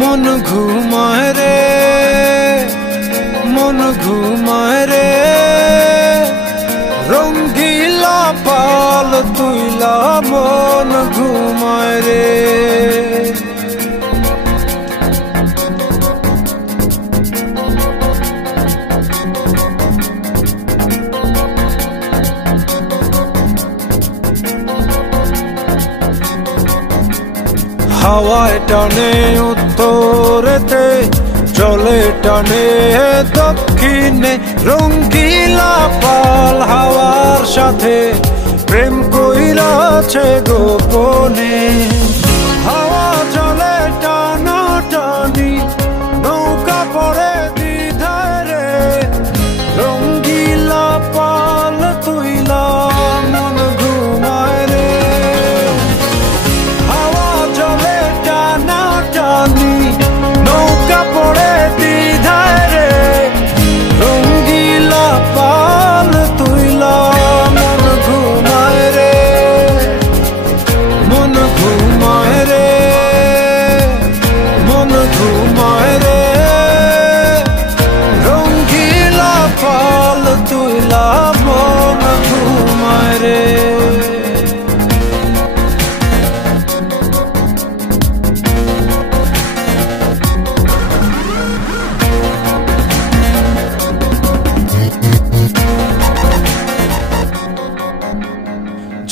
मन घुमाए रे मन घुमाए रे रंगीला पाल तुइला मन घुमाए रे হাওয়ায় টানে উত্তরেতে চলে টানে দক্ষিণে রঙ্গিলা পাল হাওয়ার সাথে প্রেম কইরাছে গোপনে হাওয়া চলে টানা টানি নৌকা পড়ে দ্বিধায় রে রঙ্গিলা পাল তুইলা মন ঘুমায় রে নৌকা পড়ে দ্বিধায় রে রঙ্গিলা পাল তুইলা মন ঘুমায় রে মন ঘুমায় রে মন ঘুমায় রে রঙ্গিলা পাল তুইলা মন ঘুমায় রে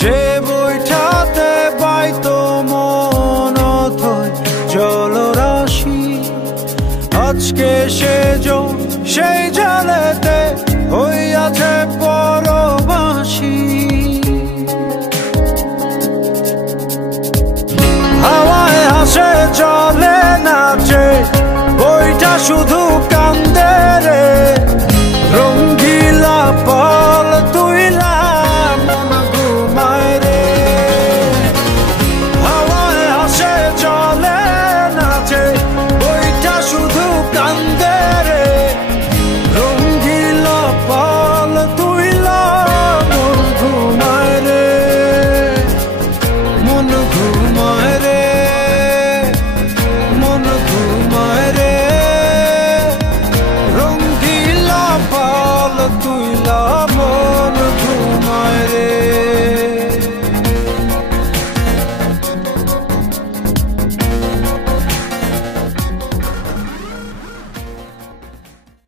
যে বইটাতে বাইতো মন অথয় জলরাশি আজকে সেই জলেতে হইয়াছে পরবাসী হাওয়ায় হাসে চলে নাচে বইটা শুধু কান্দে রে